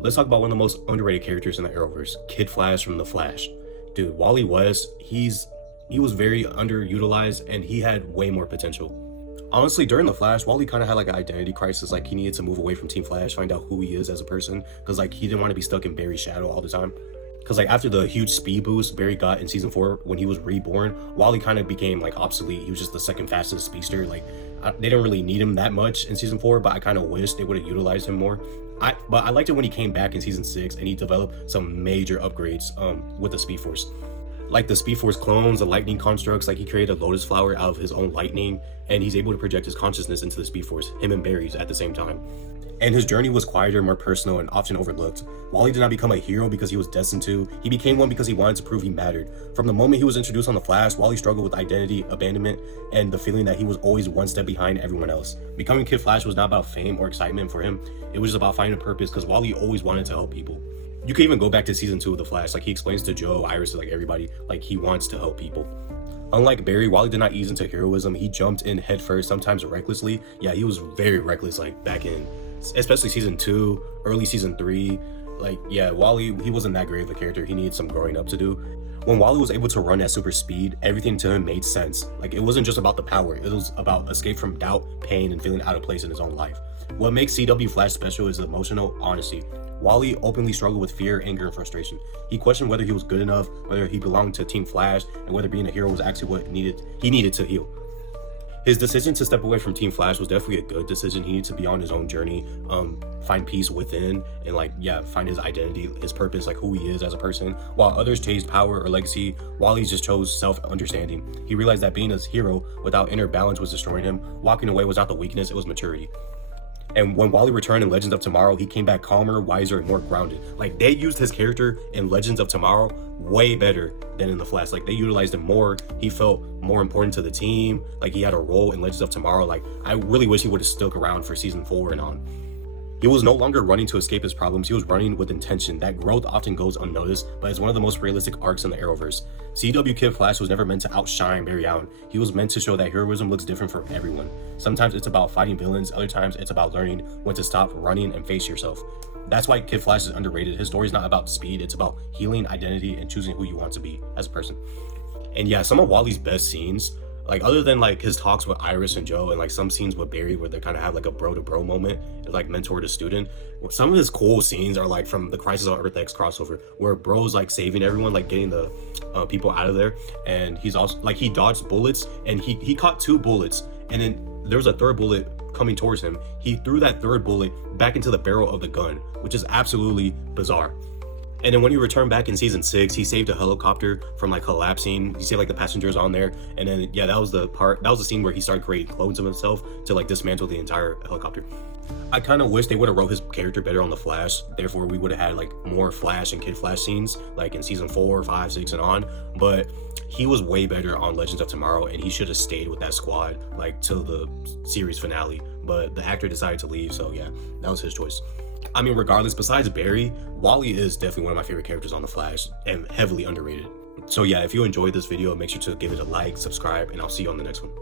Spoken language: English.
Let's talk about one of the most underrated characters in the Arrowverse, Kid Flash from The Flash. Dude, Wally West, he was very underutilized and he had way more potential. Honestly, during The Flash, Wally kind of had like an identity crisis. Like he needed to move away from Team Flash, find out who he is as a person, because like he didn't want to be stuck in Barry's shadow all the time. Because like after the huge speed boost Barry got in season 4 when he was reborn, Wally kind of became like obsolete. He was just the second fastest speedster. Like they didn't really need him that much in season 4, but I kind of wish they would have utilized him more. But I liked it when he came back in season 6 and he developed some major upgrades with the Speed Force. Like the Speed Force clones, the lightning constructs, like he created a lotus flower out of his own lightning, and he's able to project his consciousness into the Speed Force, him and Barry's at the same time. And his journey was quieter, more personal, and often overlooked. Wally did not become a hero because he was destined to. He became one because he wanted to prove he mattered. From the moment he was introduced on The Flash, Wally struggled with identity, abandonment, and the feeling that he was always one step behind everyone else. Becoming Kid Flash was not about fame or excitement for him. It was just about finding a purpose because Wally always wanted to help people. You can even go back to season 2 of The Flash. Like he explains to Joe, Iris, to like everybody, like he wants to help people. Unlike Barry, Wally did not ease into heroism. He jumped in headfirst, sometimes recklessly. Yeah, he was very reckless, like back in, especially season 2, early season 3. Like, yeah, Wally, he wasn't that great of a character. He needed some growing up to do. When Wally was able to run at super speed, everything to him made sense. Like, it wasn't just about the power. It was about escape from doubt, pain, and feeling out of place in his own life. What makes CW Flash special is emotional honesty. Wally openly struggled with fear, anger, and frustration. He questioned whether he was good enough, whether he belonged to Team Flash, and whether being a hero was actually what he needed to heal. His decision to step away from Team Flash was definitely a good decision. He needed to be on his own journey, find peace within, and like, yeah, find his identity, his purpose, like who he is as a person. While others chased power or legacy, Wally just chose self-understanding. He realized that being a hero without inner balance was destroying him. Walking away was not the weakness, it was maturity. And when Wally returned in Legends of Tomorrow, he came back calmer, wiser, and more grounded. Like, they used his character in Legends of Tomorrow way better than in The Flash. Like, they utilized him more. He felt more important to the team. Like, he had a role in Legends of Tomorrow. Like, I really wish he would have stuck around for season 4 and on. He was no longer running to escape his problems. He was running with intention. That growth often goes unnoticed, but it's one of the most realistic arcs in the Arrowverse. CW Kid Flash was never meant to outshine Barry Allen. He was meant to show that heroism looks different for everyone. Sometimes it's about fighting villains. Other times it's about learning when to stop running and face yourself. That's why Kid Flash is underrated. His story is not about speed. It's about healing, identity, and choosing who you want to be as a person. And yeah, some of Wally's best scenes, like other than like his talks with Iris and Joe and like some scenes with Barry where they kind of have like a bro to bro moment, like mentor to student, some of his cool scenes are like from the Crisis on Earth X crossover where bro's like saving everyone, like getting the people out of there, and he's also like, he dodged bullets and he caught 2 bullets, and then there was a third bullet coming towards him. He threw that third bullet back into the barrel of the gun, which is absolutely bizarre. And then when he returned back in season 6, he saved a helicopter from like collapsing. He saved like the passengers on there. And then, yeah, that was the scene where he started creating clones of himself to like dismantle the entire helicopter. I kind of wish they would have wrote his character better on The Flash. Therefore, we would have had like more Flash and Kid Flash scenes like in season 4, 5, 6, and on. But he was way better on Legends of Tomorrow, and he should have stayed with that squad like till the series finale. But the actor decided to leave, so yeah, that was his choice. I mean, regardless, besides Barry, Wally is definitely one of my favorite characters on The Flash and heavily underrated. So yeah, if you enjoyed this video, make sure to give it a like, subscribe, and I'll see you on the next one.